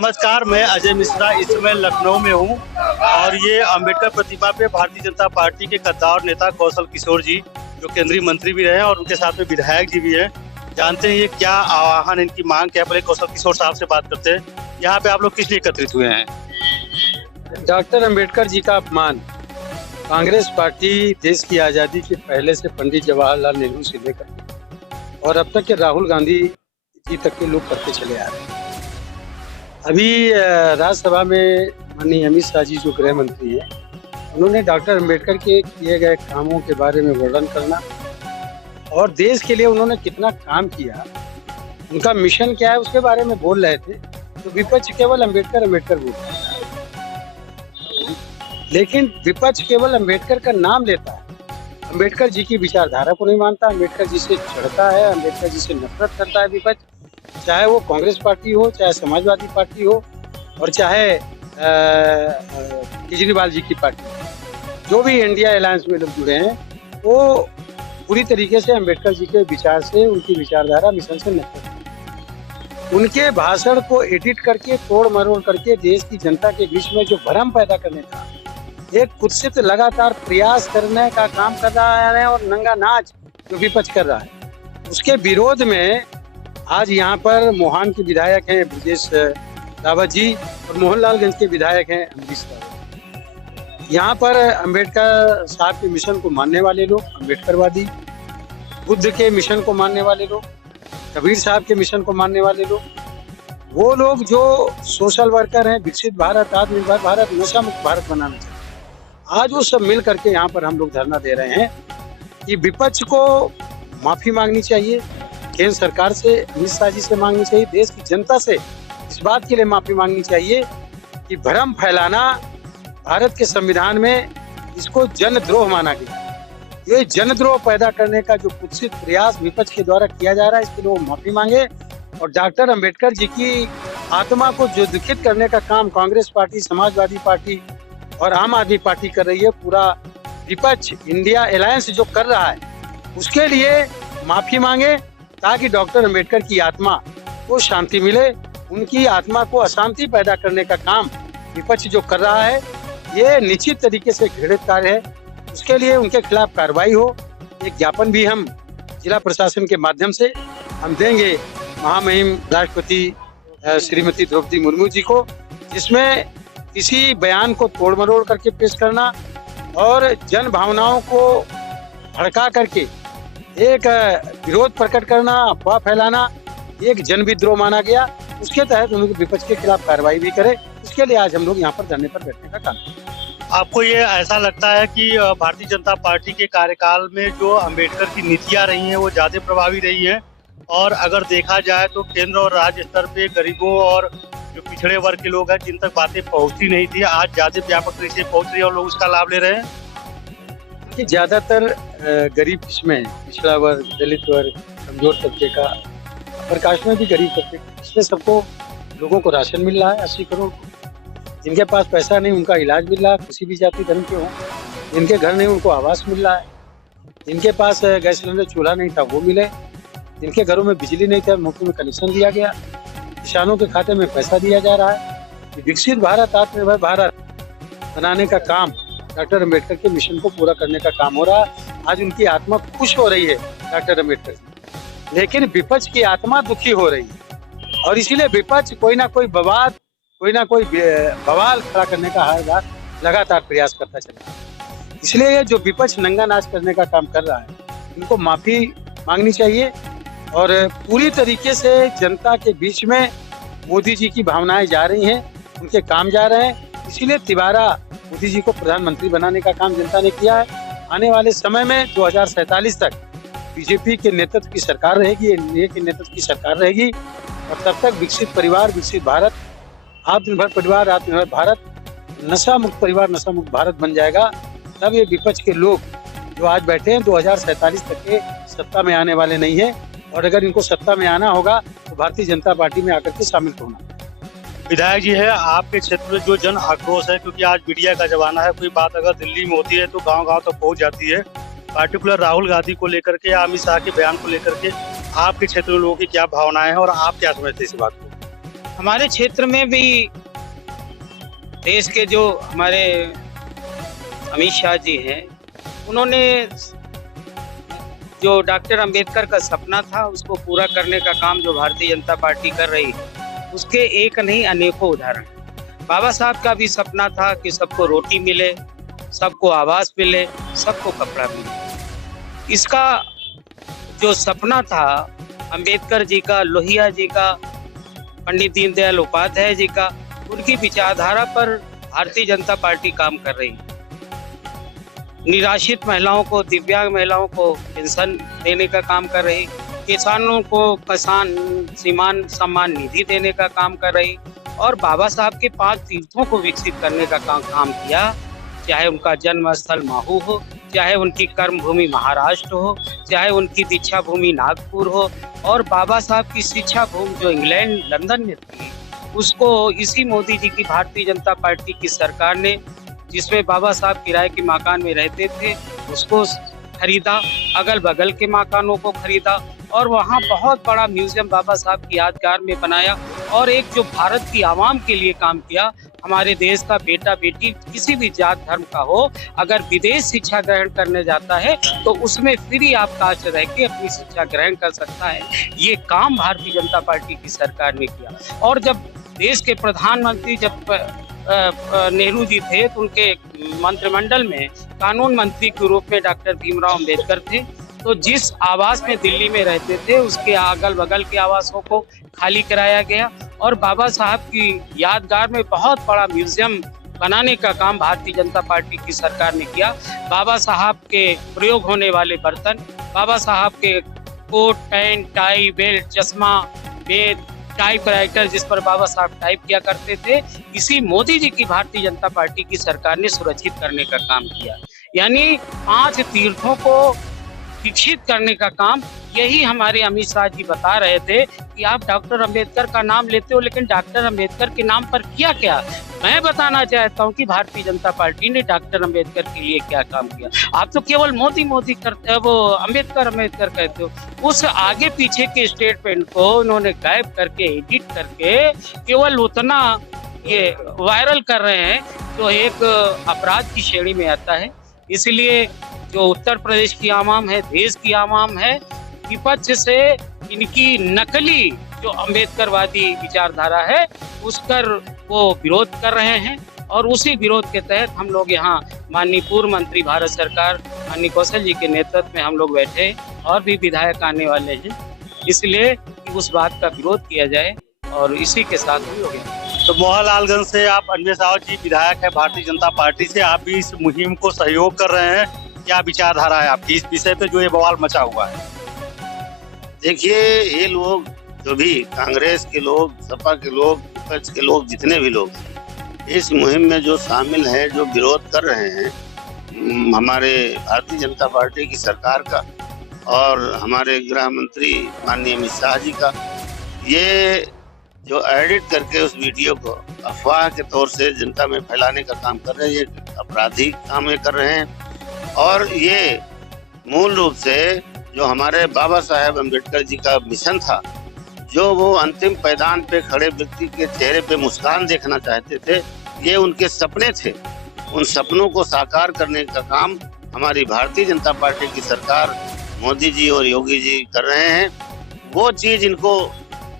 नमस्कार, मैं अजय मिश्रा इस समय लखनऊ में हूँ और ये अम्बेडकर प्रतिमा पे भारतीय जनता पार्टी के कद्दावर नेता कौशल किशोर जी, जो केंद्रीय मंत्री भी रहे हैं और उनके साथ में विधायक जी भी हैं, जानते हैं ये क्या आह्वान, इनकी मांग क्या। पहले कौशल किशोर साहब से बात करते हैं। यहाँ पे आप लोग किस लिए एकत्रित हुए हैं? डॉक्टर अंबेडकर जी का अपमान कांग्रेस पार्टी देश की आज़ादी के पहले से पंडित जवाहरलाल नेहरू से लेकर और अब तक के राहुल गांधी जी तक के लोग करते चले आ रहे हैं। अभी राज्यसभा में माननीय अमित शाह जी जो गृह मंत्री हैं, उन्होंने डॉक्टर अंबेडकर के किए गए कामों के बारे में वर्णन करना और देश के लिए उन्होंने कितना काम किया, उनका मिशन क्या है, उसके बारे में बोल रहे थे। तो विपक्ष केवल अंबेडकर अंबेडकर बोल रहा है, लेकिन विपक्ष केवल अंबेडकर का नाम लेता है, अंबेडकर जी की विचारधारा को नहीं मानता, अंबेडकर जी से चिढ़ता है, अंबेडकर जी से नफरत करता है विपक्ष। चाहे वो कांग्रेस पार्टी हो, चाहे समाजवादी पार्टी हो और चाहे केजरीवाल जी की पार्टी, जो भी इंडिया अलायंस में लोग जुड़े हैं, वो पूरी तरीके से अंबेडकर जी के विचार से, उनकी विचारधारा मिशन से नफरत करते। उनके भाषण को एडिट करके, तोड़ मरोड़ करके देश की जनता के बीच में जो भ्रम पैदा करने का एक कुत्सित लगातार प्रयास करने का काम कर रहा है और नंगा नाच जो विपक्ष कर रहा है, उसके विरोध में आज यहाँ पर मोहान के विधायक हैं ब्रजेश रावत जी और मोहनलालगंज के विधायक हैं अमरीश रावत। यहाँ पर अंबेडकर साहब के मिशन को मानने वाले लोग, अंबेडकरवादी, बुद्ध के मिशन को मानने वाले लोग, कबीर साहब के मिशन को मानने वाले लोग, वो लोग जो सोशल वर्कर हैं, विकसित भारत, आत्मनिर्भर भारत, नशा मुक्त भारत बनाना चाहते हैं, आज वो सब मिल करके यहाँ पर हम लोग धरना दे रहे हैं कि विपक्ष को माफी मांगनी चाहिए, केंद्र सरकार से, अमित शाह जी से मांगनी चाहिए, देश की जनता से इस बात के लिए माफी मांगनी चाहिए कि भ्रम फैलाना भारत के संविधान में इसको जनद्रोह माना गया। ये जनद्रोह पैदा करने का जो कुत्सित प्रयास विपक्ष के द्वारा किया जा रहा है, इसके लिए वो माफी मांगे और डॉक्टर अंबेडकर जी की आत्मा को जो दुखित करने का काम कांग्रेस पार्टी, समाजवादी पार्टी और आम आदमी पार्टी कर रही है, पूरा विपक्ष इंडिया अलायंस जो कर रहा है, उसके लिए माफी मांगे ताकि डॉक्टर अंबेडकर की आत्मा को शांति मिले। उनकी आत्मा को अशांति पैदा करने का काम विपक्ष जो कर रहा है, ये निश्चित तरीके से घृणित कार्य है। उसके लिए उनके खिलाफ कार्रवाई हो। एक ज्ञापन भी हम जिला प्रशासन के माध्यम से हम देंगे महामहिम राष्ट्रपति श्रीमती द्रौपदी मुर्मू जी को, जिसमें किसी बयान को तोड़ मरोड़ करके पेश करना और जन भावनाओं को भड़का करके एक विरोध प्रकट करना, अफवाह फैलाना, एक जन विद्रोह माना गया। उसके तहत उनके विपक्ष के खिलाफ कार्रवाई भी करे। इसके लिए आज हम लोग यहाँ पर धरने पर बैठने का काम। आपको ये ऐसा लगता है कि भारतीय जनता पार्टी के कार्यकाल में जो अंबेडकर की नीतियाँ रही हैं वो ज्यादा प्रभावी रही हैं, और अगर देखा जाए तो केंद्र और राज्य स्तर पे गरीबों और जो पिछड़े वर्ग के लोग हैं जिन तक बातें पहुँचती नहीं थी, आज ज्यादा व्यापक तरीके से पहुँच रही है और लोग उसका लाभ ले रहे हैं? कि ज्यादातर गरीब किस्में, पिछड़ा वर्ग, दलित वर्ग, कमजोर तबके का, प्रकाश में भी गरीब तबके, इसमें सबको लोगों को राशन मिल रहा है 80 करोड़। जिनके पास पैसा नहीं उनका इलाज मिल रहा है, किसी भी जाति धर्म के हों। जिनके घर नहीं उनको आवास मिल रहा है। जिनके पास गैस सिलेंडर चूल्हा नहीं था वो मिले। जिनके घरों में बिजली नहीं था मुफ्त में कनेक्शन दिया गया। किसानों के खाते में पैसा दिया जा रहा है। विकसित भारत, आत्मनिर्भर भारत बनाने का काम, डॉक्टर अंबेडकर के मिशन को पूरा करने का काम हो रहा है। आज उनकी आत्मा खुश हो रही है डॉक्टर अंबेडकर जी, लेकिन विपक्ष की आत्मा दुखी हो रही है और इसीलिए विपक्ष कोई ना कोई बवाल खड़ा करने का हर बार लगातार प्रयास करता चल रहा है। इसलिए ये जो विपक्ष नंगा नाच करने का काम कर रहा है, इनको माफी मांगनी चाहिए और पूरी तरीके से जनता के बीच में मोदी जी की भावनाएं जा रही हैं, उनके काम जा रहे हैं। इसीलिए तिबारा मोदी जी को प्रधानमंत्री बनाने का काम जनता ने किया है। आने वाले समय में 2047 तक बीजेपी के नेतृत्व की सरकार रहेगी, एनडीए के नेतृत्व की सरकार रहेगी और तब तक विकसित परिवार, विकसित भारत, आत्मनिर्भर परिवार, आत्मनिर्भर भारत, नशा मुक्त परिवार, नशा मुक्त भारत बन जाएगा। तब ये विपक्ष के लोग जो आज बैठे हैं 2047 तक के सत्ता में आने वाले नहीं है, और अगर इनको सत्ता में आना होगा तो भारतीय जनता पार्टी में आकर के शामिल होना। विधायक जी है, आपके क्षेत्र में जो जन आक्रोश है, क्योंकि आज मीडिया का जमाना है, कोई बात अगर दिल्ली में होती है तो गांव-गांव तक पहुंच जाती है। पार्टिकुलर राहुल गांधी को लेकर के, अमित शाह के बयान को लेकर के आपके क्षेत्र में लोगों की क्या भावनाएं हैं और आप क्या समझते हैं इस बात को? हमारे क्षेत्र में भी देश के जो हमारे अमित शाह जी हैं, उन्होंने जो डॉक्टर अंबेडकर का सपना था उसको पूरा करने का काम जो भारतीय जनता पार्टी कर रही है, उसके एक नहीं अनेकों उदाहरण। बाबा साहब का भी सपना था कि सबको रोटी मिले, सबको आवास मिले, सबको कपड़ा मिले। इसका जो सपना था अंबेडकर जी का, लोहिया जी का, पंडित दीनदयाल उपाध्याय जी का, उनकी विचारधारा पर भारतीय जनता पार्टी काम कर रही है। निराश्रित महिलाओं को, दिव्यांग महिलाओं को पेंशन देने का काम कर रही, किसानों को किसान सम्मान निधि देने का काम कर रही, और बाबा साहब के 5 तीर्थों को विकसित करने का काम किया। चाहे उनका जन्म स्थल महू हो, चाहे उनकी कर्म भूमि महाराष्ट्र हो, चाहे उनकी दीक्षा भूमि नागपुर हो, और बाबा साहब की शिक्षा भूमि जो इंग्लैंड लंदन में थी, उसको इसी मोदी जी की भारतीय जनता पार्टी की सरकार ने, जिसमें बाबा साहब किराए के मकान में रहते थे, उसको खरीदा, अगल बगल के मकानों को खरीदा, और वहाँ बहुत बड़ा म्यूजियम बाबा साहब की यादगार में बनाया, और एक जो भारत की आवाम के लिए काम किया। हमारे देश का बेटा बेटी किसी भी जात धर्म का हो, अगर विदेश शिक्षा ग्रहण करने जाता है तो उसमें फ्री ऑफ कास्ट रह के अपनी शिक्षा ग्रहण कर सकता है। ये काम भारतीय जनता पार्टी की सरकार ने किया। और जब देश के प्रधानमंत्री जब नेहरू जी थे, तो उनके मंत्रिमंडल में कानून मंत्री के रूप में डॉक्टर भीमराव अंबेडकर थे। तो जिस आवास में दिल्ली में रहते थे, उसके अगल बगल के आवासों को खाली कराया गया, और बाबा साहब की यादगार में बहुत बड़ा म्यूजियम बनाने का काम भारतीय जनता पार्टी की सरकार ने किया। बाबा साहब के प्रयोग होने वाले बर्तन, बाबा साहब के कोट, पैंट, टाई, बेल्ट, चश्मा, बेद, टाइपराइटर जिस पर बाबा साहब टाइप किया करते थे, इसी मोदी जी की भारतीय जनता पार्टी की सरकार ने सुरक्षित करने का काम किया। यानी 5 तीर्थों को विकसित करने का काम, यही हमारे अमित शाह जी बता रहे थे कि आप डॉक्टर अंबेडकर का नाम लेते हो, लेकिन डॉक्टर अंबेडकर के नाम पर किया क्या। मैं बताना चाहता हूं कि भारतीय जनता पार्टी ने डॉक्टर अंबेडकर के लिए क्या काम किया। आप तो केवल मोदी मोदी करते, वो अंबेडकर अंबेडकर कहते हो। उस आगे पीछे के स्टेटमेंट को उन्होंने गायब करके, एडिट करके केवल उतना ये वायरल कर रहे हैं जो एक अपराध की श्रेणी में आता है। इसलिए जो उत्तर प्रदेश की आवाम है, देश की आवाम है, विपक्ष से इनकी नकली जो अंबेडकरवादी विचारधारा है उसकर वो विरोध कर रहे हैं, और उसी विरोध के तहत हम लोग यहाँ माननीय पूर्व मंत्री भारत सरकार माननीय कौशल जी के नेतृत्व में हम लोग बैठे, और भी विधायक आने वाले हैं, इसलिए कि उस बात का विरोध किया जाए, और इसी के साथ हम लोग यहाँ। तो मोहनलालगंज से आप अन्य साहब जी विधायक है भारतीय जनता पार्टी से, आप भी इस मुहिम को सहयोग कर रहे हैं। क्या विचारधारा है आपकी इस विषय पे जो ये बवाल मचा हुआ है? देखिए, ये लोग जो भी कांग्रेस के लोग, सपा के लोग, विपक्ष के लोग, जितने भी लोग इस मुहिम में जो शामिल हैं, जो विरोध कर रहे हैं हमारे भारतीय जनता पार्टी की सरकार का और हमारे गृह मंत्री माननीय अमित शाह जी का, ये जो एडिट करके उस वीडियो को अफवाह के तौर से जनता में फैलाने का काम कर रहे हैं, ये आपराधिक काम ये कर रहे हैं। और ये मूल रूप से जो हमारे बाबा साहेब अम्बेडकर जी का मिशन था, जो वो अंतिम पैदान पे खड़े व्यक्ति के चेहरे पे मुस्कान देखना चाहते थे, ये उनके सपने थे। उन सपनों को साकार करने का काम हमारी भारतीय जनता पार्टी की सरकार, मोदी जी और योगी जी कर रहे हैं। वो चीज इनको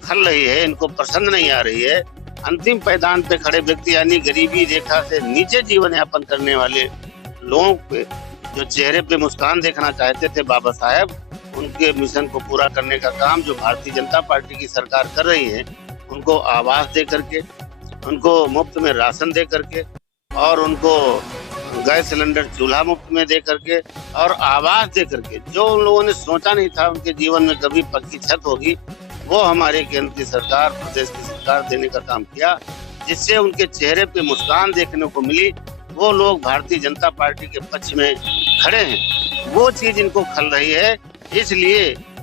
खल रही है, इनको पसंद नहीं आ रही है। अंतिम पैदान पे खड़े व्यक्ति यानी गरीबी रेखा से नीचे जीवन यापन करने वाले लोगों पे जो चेहरे पे मुस्कान देखना चाहते थे बाबा साहेब, उनके मिशन को पूरा करने का काम जो भारतीय जनता पार्टी की सरकार कर रही है, उनको आवास दे करके, उनको मुफ्त में राशन दे करके, और उनको गैस सिलेंडर चूल्हा मुफ्त में दे करके, और आवास दे करके, जो उन लोगों ने सोचा नहीं था उनके जीवन में कभी पक्की छत होगी, वो हमारे केंद्र की सरकार, प्रदेश की सरकार देने का काम किया, जिससे उनके चेहरे पे मुस्कान देखने को मिली। वो लोग भारतीय जनता पार्टी के पक्ष में खड़े हैं, वो चीज इनको खल रही है। इसलिए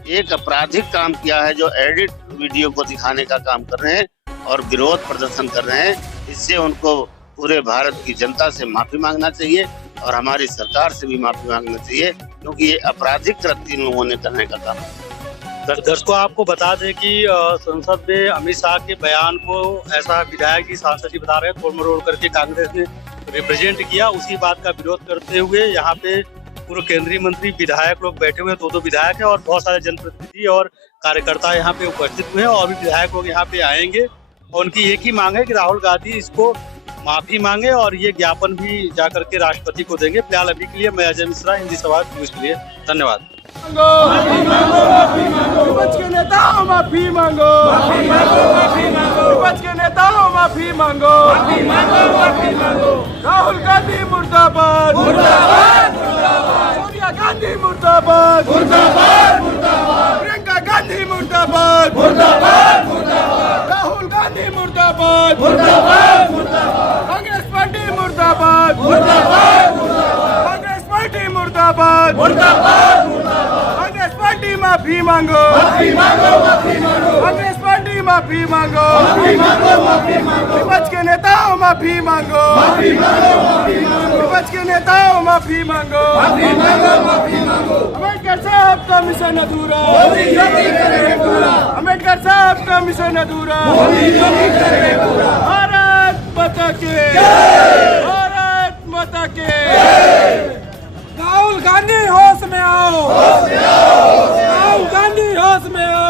एक आपराधिक काम किया है, जो एडिट वीडियो को दिखाने का काम कर रहे हैं और विरोध प्रदर्शन कर रहे हैं। इससे उनको पूरे भारत की जनता से माफी मांगना चाहिए और हमारी सरकार से भी माफी मांगना चाहिए, क्योंकि ये आपराधिक कृत्य इन लोगों ने करने का काम है। दर्शकों आपको बता दें कि संसद में अमित शाह के बयान को ऐसा विधायक जी सांसद जी बता रहे हैं तोड़ मरोड़ करके कांग्रेस ने रिप्रेजेंट किया। उसी बात का विरोध करते हुए यहाँ पे पूर्व केंद्रीय मंत्री विधायक लोग बैठे हुए, 2 विधायक हैं और बहुत सारे जनप्रतिनिधि और कार्यकर्ता यहाँ पे उपस्थित हुए हैं और अभी विधायक लोग यहाँ पे आएंगे और उनकी एक ही मांग है कि राहुल गांधी इसको माफी मांगे और ये ज्ञापन भी जाकर के राष्ट्रपति को देंगे। फिलहाल अभी के लिए मैं अजय मिश्रा, हिंदी समाज न्यूज के लिए, धन्यवाद। विपक्ष के नेताओं माफी मांगो, विपक्ष के नेताओं माफी मांगो, राहुल गांधी मुर्दाबाद, सोनिया गांधी मुर्दाबाद, प्रियंका गांधी मुर्दाबाद, राहुल गांधी मुर्दाबाद, कांग्रेस पार्टी मुर्दाबाद, कांग्रेस पार्टी मुर्दाबाद, कांग्रेस पार्टी माफी मांगो, कांग्रेस पार्टी माफी मांगो, विपक्ष के नेताओं माफी मांगो, विपक्ष के नेताओं माफी मांगो, अम्बेडकर साहब का मिशन अधूरा, अम्बेडकर साहब का मिशन अधूरा, भारत माता के, भारत माता के। राहुल गांधी होश में आओ, राहुल गांधी होश में आओ।